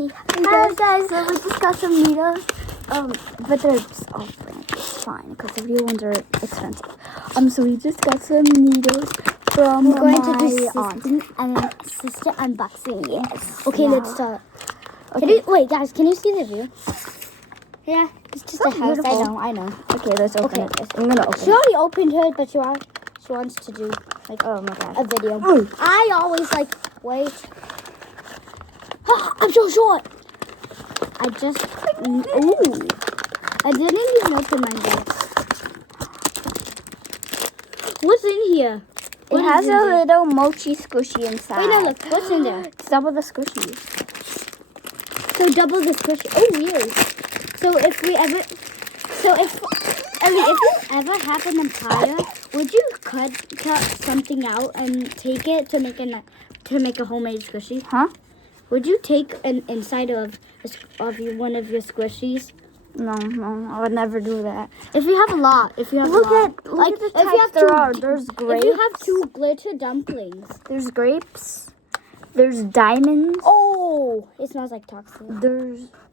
Okay. Hi guys, so we just got some Needohs. But they're just all brand. It's fine because the real ones are expensive. So we just got some Needohs from We're going to my do aunt. sister unboxing. Yes. Okay, Wow. let's start. Okay. Wait, guys, can you see the view? Yeah, it's just a house. Beautiful. I know. Okay, let's open Okay. it. I'm gonna open She it. already opened hers, but she wants to do like Oh my god. a video. Ooh. I always like wait. I'm so short. I didn't even open mine yet. What's in here? It has a little mochi squishy inside. Wait, no, look. What's in there? It's double the squishy. So double the squishy. Oh, weird. So if you ever have an empire, would you cut something out and take it to make a homemade squishy? Huh? Would you take an inside of one of your squishies? No, I would never do that. If you have a lot, Look at the types there are. There's grapes. If you have 2 glitter dumplings. There's grapes. There's diamonds. Oh, it smells like toxic.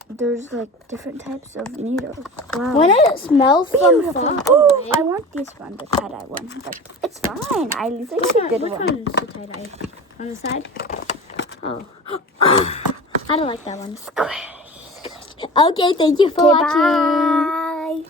There's like different types of Needohs. Wow. When it smells from far away. I want this one, the tie-dye one, but it's fine. I like Which a good one? one. Which one's the tie-dye? On the side? Oh. I don't like that one. Okay, thank you for watching. Bye.